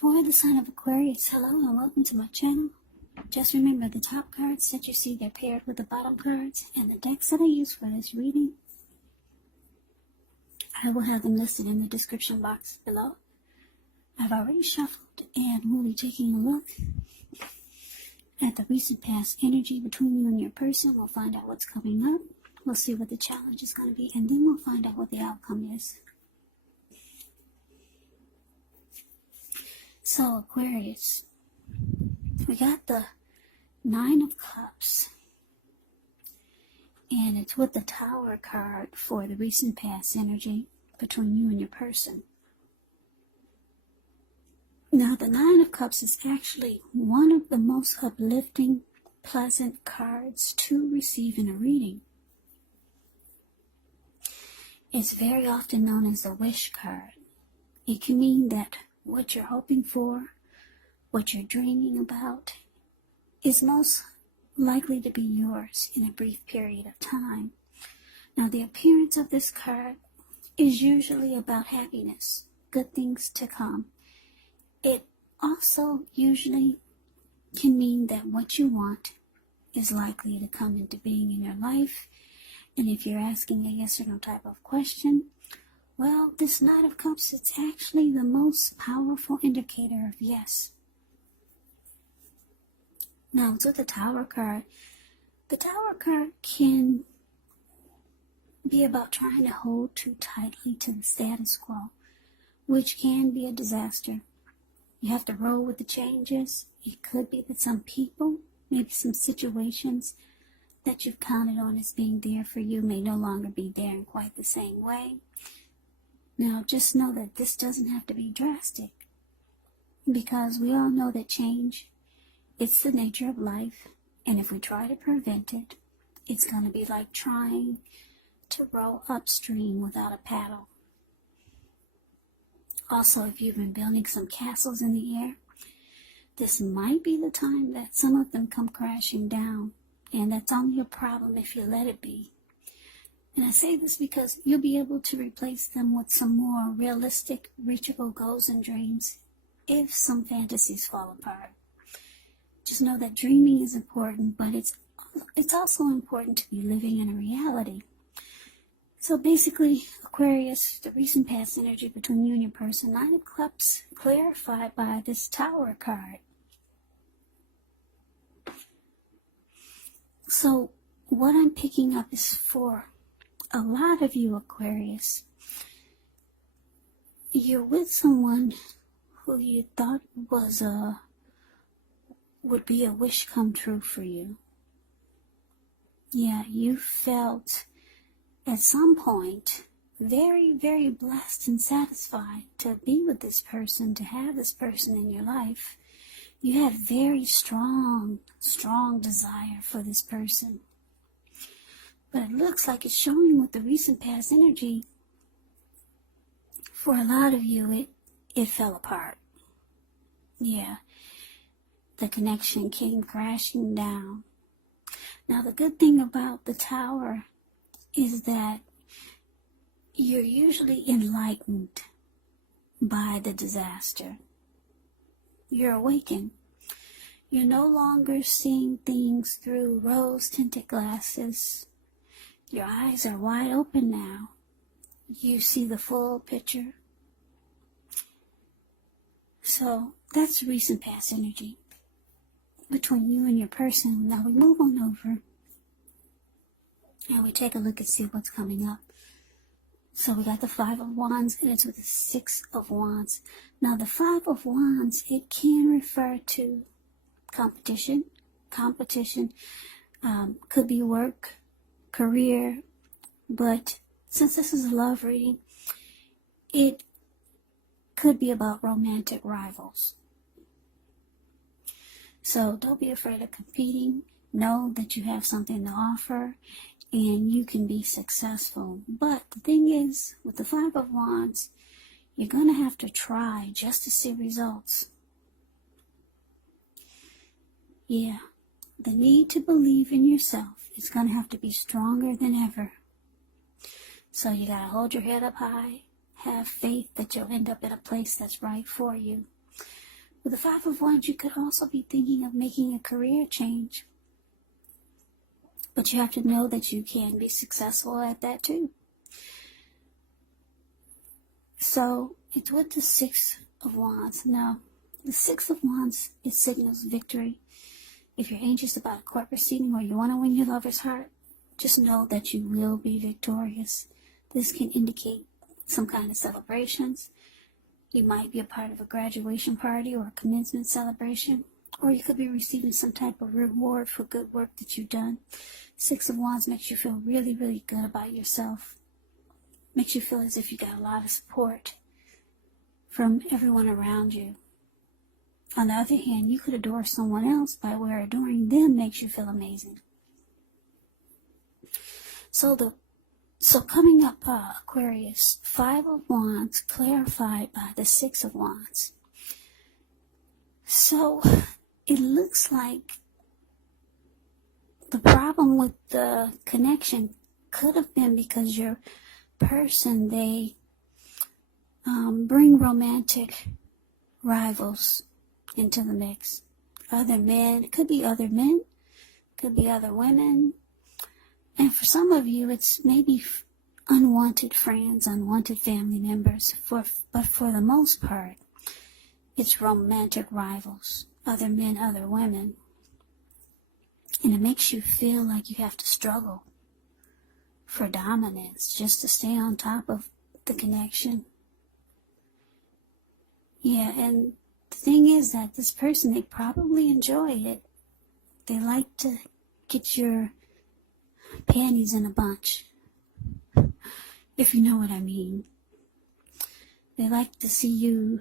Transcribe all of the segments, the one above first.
For the sign of Aquarius, hello and welcome to my channel. Just remember the top cards that you see, they're paired with the bottom cards, and the decks that I use for this reading, I will have them listed in the description box below. I've already shuffled and we'll be taking a look at the recent past energy between you and your person. We'll find out what's coming up. We'll see what the challenge is going to be, and then we'll find out what the outcome is. So Aquarius, we got the Nine of Cups, and it's with the Tower card for the recent past energy between you and your person. Now the Nine of Cups is actually one of the most uplifting, pleasant cards to receive in a reading. It's very often known as the wish card. It can mean that what you're hoping for, what you're dreaming about, is most likely to be yours in a brief period of time. Now, the appearance of this card is usually about happiness, good things to come. It also usually can mean that what you want is likely to come into being in your life. And if you're asking a yes or no type of question, well, this Knight of Cups, it's actually the most powerful indicator of yes. Now, with the Tower card, the Tower card can be about trying to hold too tightly to the status quo, which can be a disaster. You have to roll with the changes. It could be that some people, maybe some situations that you've counted on as being there for you may no longer be there in quite the same way. Now, just know that this doesn't have to be drastic, because we all know that change, it's the nature of life, and if we try to prevent it, it's going to be like trying to row upstream without a paddle. Also, if you've been building some castles in the air, this might be the time that some of them come crashing down, and that's only a problem if you let it be. And I say this because you'll be able to replace them with some more realistic, reachable goals and dreams if some fantasies fall apart. Just know that dreaming is important, but it's also important to be living in a reality. So basically, Aquarius, the recent past energy between you and your person, Nine of Cups, clarified by this Tower card. So what I'm picking up is for a lot of you, Aquarius, you're with someone who you thought would be a wish come true for you. Yeah, you felt at some point very, very blessed and satisfied to be with this person, to have this person in your life. You had very strong desire for this person. But it looks like it's showing with the recent past energy, for a lot of you, it fell apart. Yeah, the connection came crashing down. Now, the good thing about the Tower is that you're usually enlightened by the disaster. You're awakened. You're no longer seeing things through rose-tinted glasses. Your eyes are wide open now. You see the full picture. So that's recent past energy between you and your person. Now we move on over and we take a look and see what's coming up. So we got the Five of Wands, and it's with the Six of Wands. Now the Five of Wands, it can refer to competition. Could be work, career, but since this is a love reading, it could be about romantic rivals. So don't be afraid of competing. Know that you have something to offer and you can be successful. But the thing is, with the Five of Wands, you're going to have to try just to see results. Yeah, the need to believe in yourself is going to have to be stronger than ever. So you got to hold your head up high, have faith that you'll end up in a place that's right for you. With the Five of Wands, you could also be thinking of making a career change. But you have to know that you can be successful at that too. So it's with the Six of Wands. Now, the Six of Wands, it signals victory. If you're anxious about a court proceeding or you want to win your lover's heart, just know that you will be victorious. This can indicate some kind of celebrations. You might be a part of a graduation party or a commencement celebration, or you could be receiving some type of reward for good work that you've done. Six of Wands makes you feel really, really good about yourself. Makes you feel as if you got a lot of support from everyone around you. On the other hand, you could adore someone else by where adoring them makes you feel amazing. So coming up, Aquarius, Five of Wands clarified by the Six of Wands. So it looks like the problem with the connection could have been because your person, they bring romantic rivals into the mix. Other men, it could be other men, could be other women. And for some of you, it's maybe unwanted friends, unwanted family members. But for the most part, it's romantic rivals, other men, other women. And it makes you feel like you have to struggle for dominance just to stay on top of the connection. Yeah, and the thing is that this person, they probably enjoy it. They like to get your panties in a bunch, if you know what I mean. They like to see you,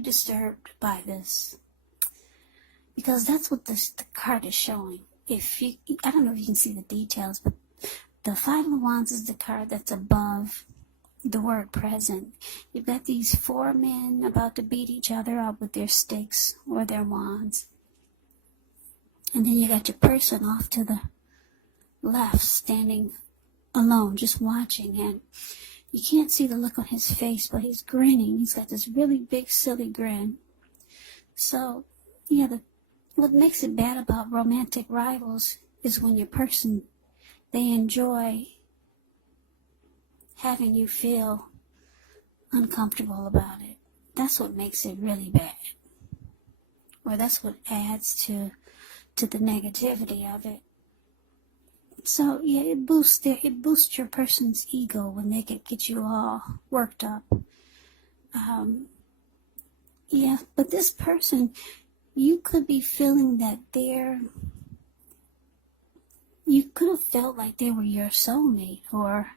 disturbed by this, because that's what the card is showing. I don't know if you can see the details, but the Five of Wands is the card that's above the word present. You've got these four men about to beat each other up with their sticks or their wands. And then you got your person off to the left, standing alone, just watching. And you can't see the look on his face, but he's grinning. He's got this really big, silly grin. So, yeah, what makes it bad about romantic rivals is when your person, they enjoy having you feel uncomfortable about it. That's what makes it really bad. Or that's what adds to the negativity of it. So yeah, it boosts your person's ego when they can get you all worked up. Yeah, but this person, you could be feeling that you could have felt like they were your soulmate, or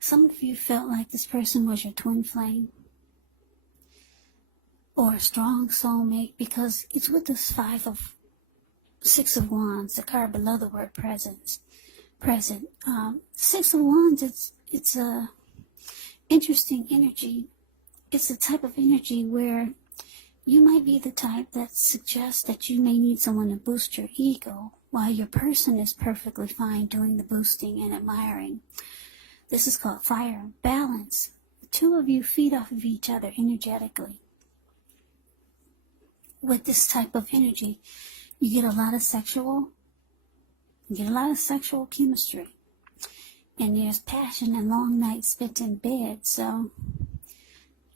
some of you felt like this person was your twin flame or a strong soulmate, because it's with this Six of Wands, the card below the word present. Six of Wands, it's a interesting energy. It's the type of energy where you might be the type that suggests that you may need someone to boost your ego, while your person is perfectly fine doing the boosting and admiring. This is called fire balance. The two of you feed off of each other energetically. With this type of energy, you get a lot of sexual chemistry. And there's passion and long nights spent in bed. So,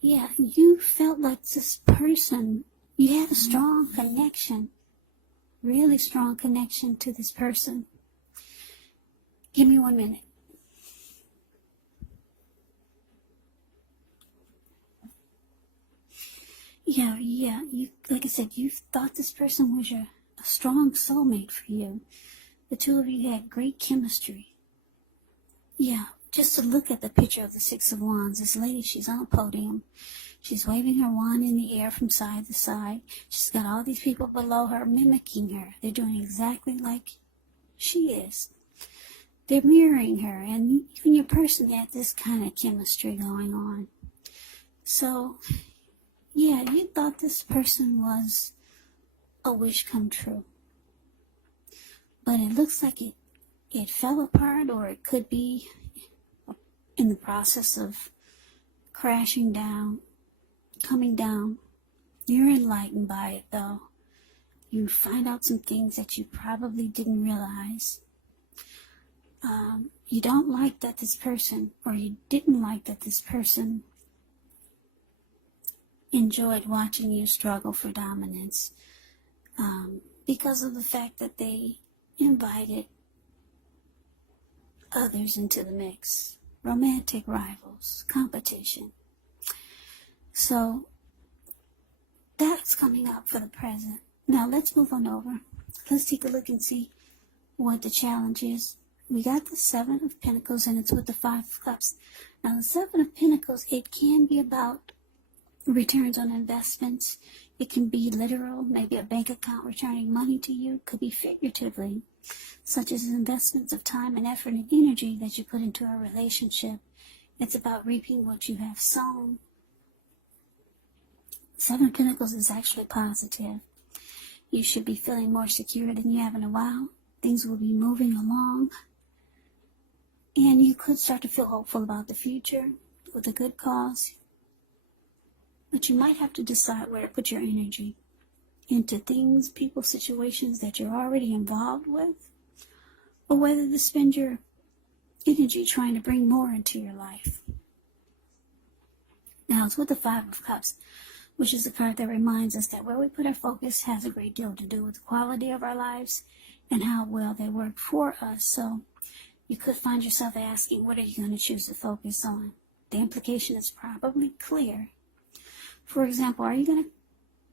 yeah, you felt like this person, you had a strong connection, really strong connection to this person. Give me 1 minute. Yeah, you, like I said, you thought this person was a strong soulmate for you. The two of you had great chemistry. Yeah, just to look at the picture of the Six of Wands, this lady, she's on a podium. She's waving her wand in the air from side to side. She's got all these people below her mimicking her. They're doing exactly like she is. They're mirroring her, and you and your person had this kind of chemistry going on. So, yeah, you thought this person was a wish come true. But it looks like it fell apart, or it could be in the process of crashing down. coming down. You're enlightened by it, though. You find out some things that you probably didn't realize. You don't like that this person, or you didn't like that this person enjoyed watching you struggle for dominance, because of the fact that they invited others into the mix. Romantic rivals, competition. So that's coming up for the present. Now let's move on over. Let's take a look and see what the challenge is. We got the Seven of Pentacles, and it's with the Five of Cups. Now the Seven of Pentacles, it can be about returns on investments. It can be literal, maybe a bank account returning money to you. It could be figuratively, such as investments of time and effort and energy that you put into a relationship. It's about reaping what you have sown. Seven of Pentacles is actually positive. You should be feeling more secure than you have in a while. Things will be moving along. And you could start to feel hopeful about the future with a good cause. But you might have to decide where to put your energy. Into things, people, situations that you're already involved with. Or whether to spend your energy trying to bring more into your life. Now it's with the Five of Cups, which is a card that reminds us that where we put our focus has a great deal to do with the quality of our lives and how well they work for us. So you could find yourself asking, what are you going to choose to focus on? The implication is probably clear. For example, are you going to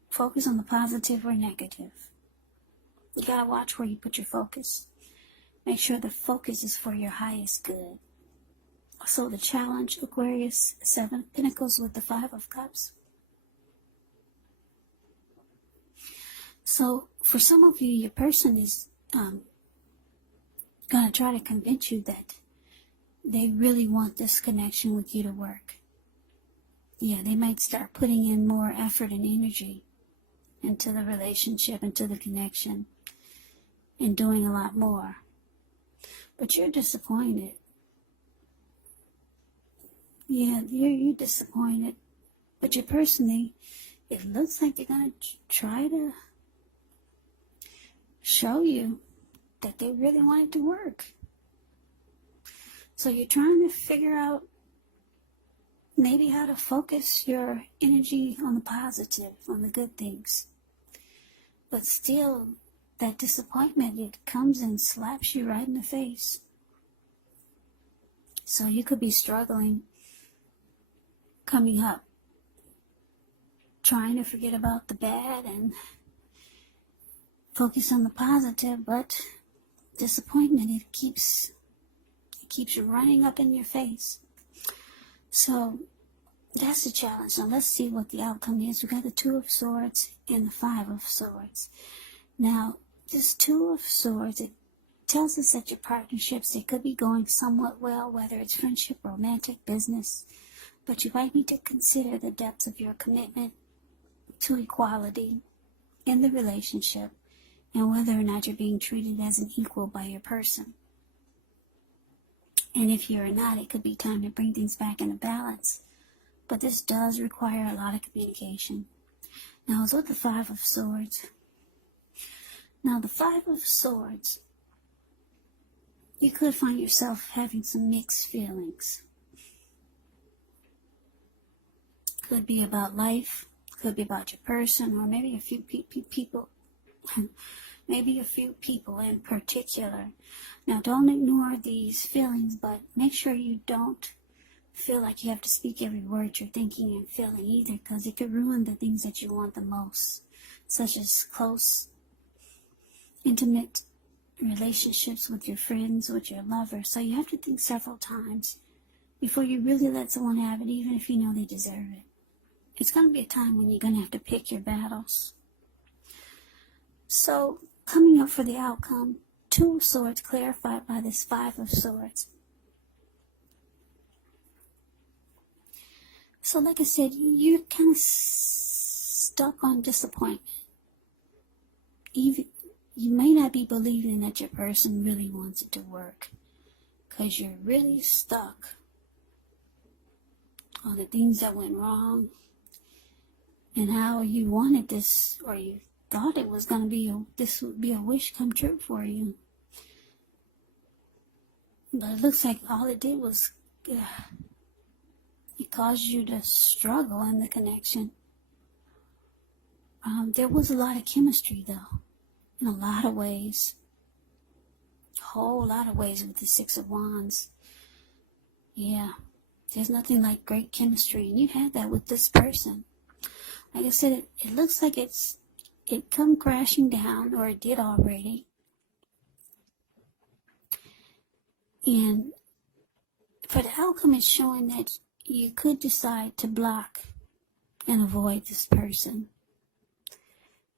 focus on the positive or negative? You got to watch where you put your focus. Make sure the focus is for your highest good. So the challenge, Aquarius, Seven of Pentacles with the Five of Cups. So for some of you, your person is going to try to convince you that they really want this connection with you to work. Yeah, they might start putting in more effort and energy into the relationship, into the connection, and doing a lot more. But you're disappointed. Yeah, you're disappointed. But you personally, it looks like they're going to try to show you that they really want it to work. So you're trying to figure out maybe how to focus your energy on the positive, on the good things. But still, that disappointment, it comes and slaps you right in the face. So you could be struggling coming up, trying to forget about the bad and focus on the positive, but disappointment, it keeps running up in your face. So that's the challenge. Now let's see what the outcome is. We got the Two of Swords and the Five of Swords. Now this Two of Swords, it tells us that your partnerships, they could be going somewhat well, whether it's friendship, romantic, business, but you might need to consider the depths of your commitment to equality in the relationship and whether or not you're being treated as an equal by your person. And if you're not, it could be time to bring things back into balance. But this does require a lot of communication. Now, it's with the Five of Swords. Now, the Five of Swords, you could find yourself having some mixed feelings. Could be about life, could be about your person, or maybe a few people, maybe a few people in particular. Now, don't ignore these feelings, but make sure you don't feel like you have to speak every word you're thinking and feeling either, because it could ruin the things that you want the most, such as close, intimate relationships with your friends, with your lover. So you have to think several times before you really let someone have it, even if you know they deserve it. It's going to be a time when you're going to have to pick your battles. So, coming up for the outcome, Two of Swords clarified by this Five of Swords. So, like I said, you're kind of stuck on disappointment. Even you may not be believing that your person really wants it to work, because you're really stuck on the things that went wrong. and how you wanted this, or you thought it was going to be this would be a wish come true for you. But it looks like all it did was it caused you to struggle in the connection. There was a lot of chemistry, though, in a lot of ways. A whole lot of ways with the Six of Wands. Yeah, there's nothing like great chemistry, and you had that with this person. Like I said, it looks like it come crashing down, or it did already. And for the outcome, it's showing that you could decide to block and avoid this person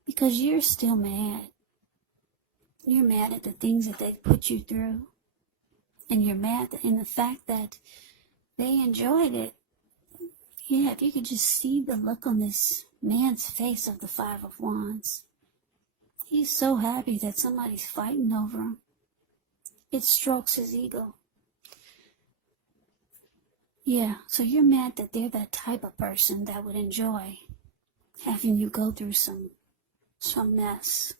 because you're still mad. You're mad at the things that they put you through, and you're mad in the fact that they enjoyed it. Yeah, if you could just see the look on this man's face of the Five of Wands. He's so happy that somebody's fighting over him. It strokes his ego. Yeah, so you're mad that they're that type of person that would enjoy having you go through some mess.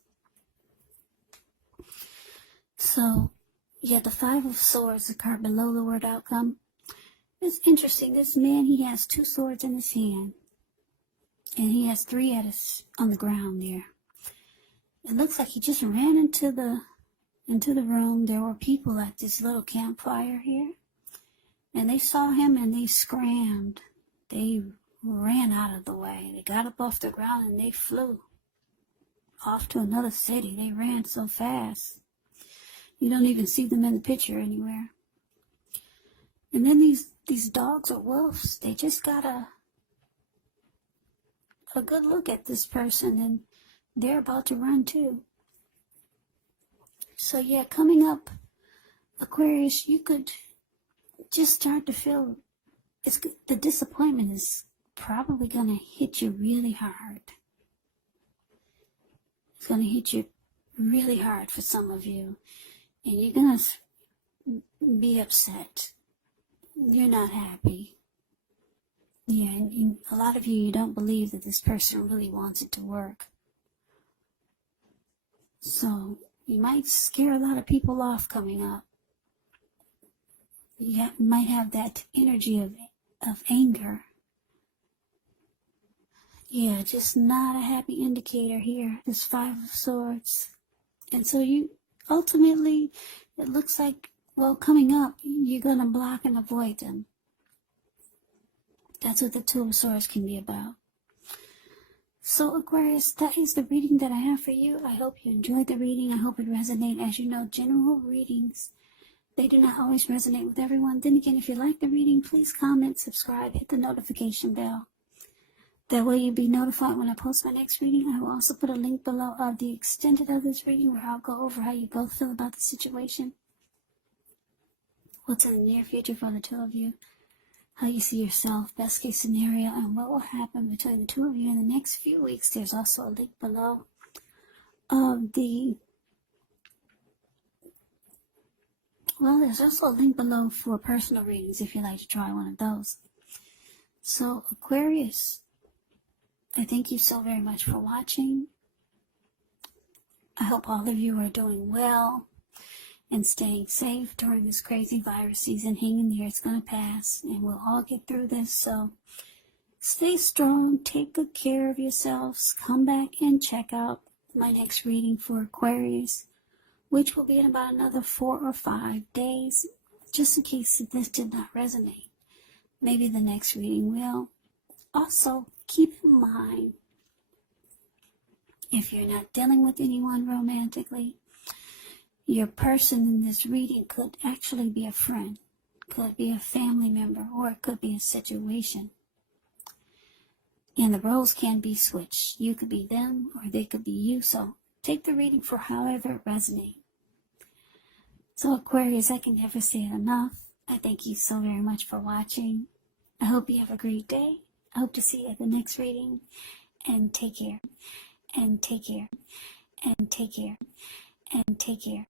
So, yeah, the Five of Swords, the card below the word outcome. It's interesting. This man, he has 2 swords in his hand, and he has 3 on the ground there. It looks like he just ran into the room. There were people at this little campfire here, and they saw him and they scrammed. They ran out of the way. They got up off the ground and they flew off to another city. They ran so fast. You don't even see them in the picture anywhere. And then these dogs or wolves, they just got a good look at this person, and they're about to run too. So yeah, coming up, Aquarius, you could just start to feel the disappointment is probably going to hit you really hard. It's going to hit you really hard for some of you, and you're going to be upset. You're not happy. Yeah, and a lot of you don't believe that this person really wants it to work. So you might scare a lot of people off coming up. You might have that energy of anger. Yeah, just not a happy indicator here. This Five of Swords. And so you ultimately, it looks like, well, coming up, you're going to block and avoid them. That's what the Two of Swords can be about. So Aquarius, that is the reading that I have for you. I hope you enjoyed the reading. I hope it resonated. As you know, general readings, they do not always resonate with everyone. Then again, if you like the reading, please comment, subscribe, hit the notification bell. That way you'll be notified when I post my next reading. I will also put a link below of the extended of this reading where I'll go over how you both feel about the situation. What's in the near future for the two of you. How you see yourself, best case scenario, and what will happen between the two of you in the next few weeks. There's also a link below of there's also a link below for personal readings if you'd like to try one of those. So Aquarius, I thank you so very much for watching. I hope all of you are doing well and staying safe during this crazy virus season. Hang in there, it's going to pass, and we'll all get through this. So stay strong, take good care of yourselves. Come back and check out my next reading for Aquarius, which will be in about another 4 or 5 days, just in case this did not resonate. Maybe the next reading will. Also, keep in mind, if you're not dealing with anyone romantically, your person in this reading could actually be a friend, could be a family member, or it could be a situation. And the roles can be switched. You could be them, or they could be you. So take the reading for however it resonates. So Aquarius, I can never say it enough. I thank you so very much for watching. I hope you have a great day. I hope to see you at the next reading. And take care. And take care. And take care. And take care.